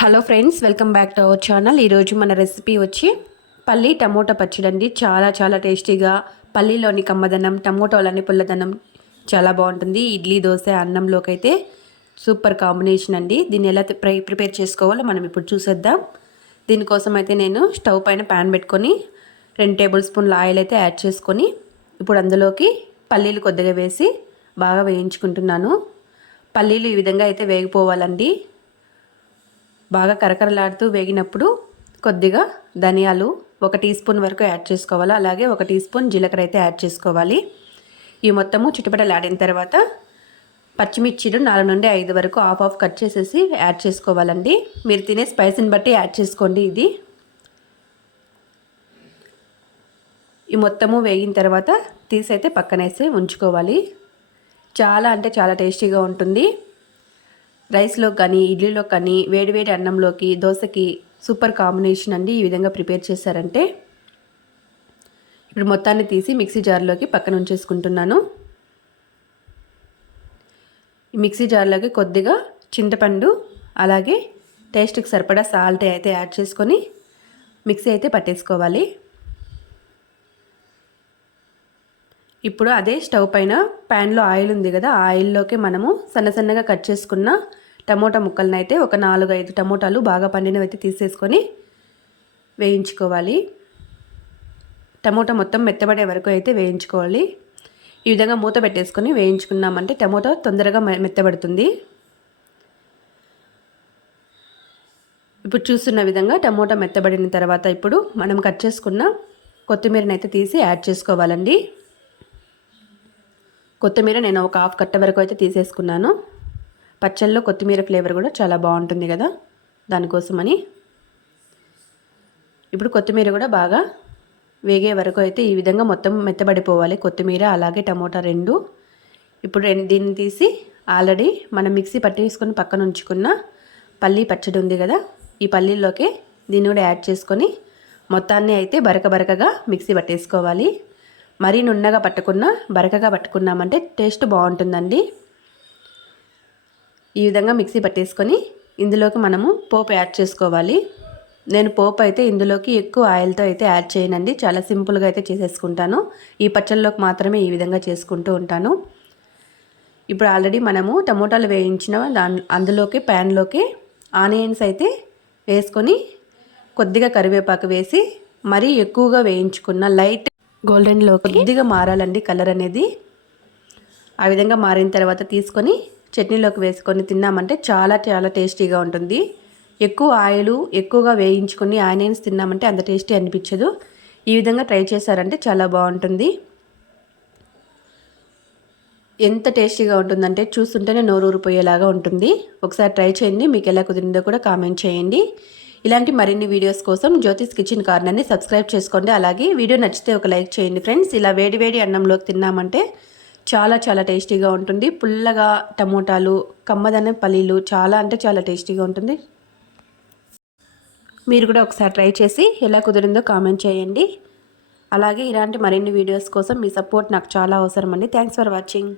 Hello friends, welcome back to our channel. ఈరోజు మన recipe వచ్చి పల్లి టమోటా పచ్చడి అండి. చాలా టేస్టీగా పల్లీలోని కమ్మదనం, టమోటాలోని పుల్లదనం చాలా బాగుంటుంది. ఇడ్లీ, దోశ, అన్నంలోకి అయితే సూపర్ కాంబినేషన్ అండి. దీన్ని ఎలా ప్రిపేర్ చేసుకోవాలో మనం ఇప్పుడు చూసేద్దాం. దీనికోసం అయితే నేను స్టవ్ పైన ప్యాన్ పెట్టుకొని 2 టేబుల్ స్పూన్ల ఆయిల్ అయితే యాడ్ చేసుకొని ఇప్పుడు అందులోకి పల్లీలు కొద్దిగా వేసి బాగా వేయించుకుంటున్నాను. పల్లీలు ఈ విధంగా అయితే వేగిపోవాలండి. బాగా కరకరలాడుతూ వేగినప్పుడు కొద్దిగా ధనియాలు 1 టీ స్పూన్ వరకు యాడ్ చేసుకోవాలి. అలాగే 1 టీ స్పూన్ జీలకర్ర అయితే యాడ్ చేసుకోవాలి. ఈ మొత్తము చిటపటలాడిన తర్వాత పచ్చిమిర్చిలు 4 నుండి 5 వరకు హాఫ్ కట్ చేసేసి యాడ్ చేసుకోవాలండి. మీరు తినే స్పైసీని బట్టి యాడ్ చేసుకోండి. ఈ మొత్తము వేగిన తర్వాత తీసైతే పక్కనేసి ఉంచుకోవాలి. చాలా టేస్టీగా ఉంటుంది. రైస్లో కానీ, ఇడ్లీలో కానీ, వేడివేడి అన్నంలోకి, దోశకి సూపర్ కాంబినేషన్ అండి. ఈ విధంగా ప్రిపేర్ చేశారంటే ఇప్పుడు మొత్తాన్ని తీసి మిక్సీ జార్లోకి పక్కన ఉంచేసుకుంటున్నాను. ఈ మిక్సీ జార్లోకి కొద్దిగా చింతపండు, అలాగే టేస్ట్కి సరిపడా సాల్ట్ అయితే యాడ్ చేసుకొని మిక్సీ అయితే పట్టేసుకోవాలి. ఇప్పుడు అదే స్టవ్ పైన ప్యాన్లో ఆయిల్ ఉంది కదా, ఆ ఆయిల్లోకి మనము సన్నగా కట్ చేసుకున్న టమోటా ముక్కలను అయితే ఒక 4-5 టమోటాలు బాగా పండినవి అయితే తీసేసుకొని వేయించుకోవాలి. టమోటా మొత్తం మెత్తబడే వరకు అయితే వేయించుకోవాలి. ఈ విధంగా మూత పెట్టేసుకొని వేయించుకున్నామంటే టమోటా తొందరగా మెత్తబడుతుంది. ఇప్పుడు చూస్తున్న విధంగా టమోటా మెత్తబడిన తర్వాత ఇప్పుడు మనం కట్ చేసుకున్న కొత్తిమీరని అయితే తీసి యాడ్ చేసుకోవాలండి. కొత్తిమీర నేను ఒక హాఫ్ కట్ట వరకు అయితే తీసేసుకున్నాను. పచ్చళ్ళలో కొత్తిమీర ఫ్లేవర్ కూడా చాలా బాగుంటుంది కదా, దానికోసమని. ఇప్పుడు కొత్తిమీర కూడా బాగా వేగే వరకు అయితే ఈ విధంగా మొత్తం మెత్తబడిపోవాలి కొత్తిమీర, అలాగే టమోటా 2. ఇప్పుడు దీన్ని తీసి ఆల్రెడీ మనం మిక్సీ పట్టేసుకొని పక్కన ఉంచుకున్న పల్లీ పచ్చడి ఉంది కదా, ఈ పల్లీల్లోకి దీన్ని కూడా యాడ్ చేసుకొని మొత్తాన్ని అయితే బరకగా మిక్సీ పట్టేసుకోవాలి. మరీ నున్నగా పట్టుకున్నా, బరకగా పట్టుకున్నామంటే టేస్ట్ బాగుంటుందండి. ఈ విధంగా మిక్సీ పట్టేసుకొని ఇందులోకి మనము పోపు యాడ్ చేసుకోవాలి. నేను పోపు అయితే ఇందులోకి ఎక్కువ ఆయిల్తో అయితే యాడ్ చేయనండి. చాలా సింపుల్గా అయితే చేసేసుకుంటాను. ఈ పచ్చళ్ళలోకి మాత్రమే ఈ విధంగా చేసుకుంటూ ఉంటాను. ఇప్పుడు ఆల్రెడీ మనము టమోటాలు వేయించిన అందులోకి ప్యాన్లోకి ఆనియన్స్ అయితే వేసుకొని కొద్దిగా కరివేపాకు వేసి మరీ ఎక్కువగా వేయించుకున్న లైట్ గోల్డెన్లో కొద్దిగా మారాలండి కలర్ అనేది. ఆ విధంగా మారిన తర్వాత తీసుకొని చట్నీలోకి వేసుకొని తిన్నామంటే చాలా టేస్టీగా ఉంటుంది. ఎక్కువ ఆయిల్ ఎక్కువగా వేయించుకొని ఆనియన్స్ తిన్నామంటే అంత టేస్టీ అనిపించదు. ఈ విధంగా ట్రై చేశారంటే చాలా బాగుంటుంది. ఎంత టేస్టీగా ఉంటుందంటే చూస్తుంటేనే నోరూరిపోయేలాగా ఉంటుంది. ఒకసారి ట్రై చేయండి. మీకు ఎలా కుదిరిందో కూడా కామెంట్ చేయండి. ఇలాంటి మరిన్ని వీడియోస్ కోసం జ్యోతిస్ కిచెన్ కార్నర్ని సబ్స్క్రైబ్ చేసుకోండి. అలాగే వీడియో నచ్చితే ఒక లైక్ చేయండి ఫ్రెండ్స్. ఇలా వేడి అన్నంలోకి తిన్నామంటే చాలా టేస్టీగా ఉంటుంది. పుల్లగా టమోటాలు, కమ్మదనం పల్లీలు చాలా టేస్టీగా ఉంటుంది. మీరు కూడా ఒకసారి ట్రై చేసి ఎలా కుదిరిందో కామెంట్ చేయండి. అలాగే ఇలాంటి మరిన్ని వీడియోస్ కోసం మీ సపోర్ట్ నాకు చాలా అవసరం అండి. Thanks for watching.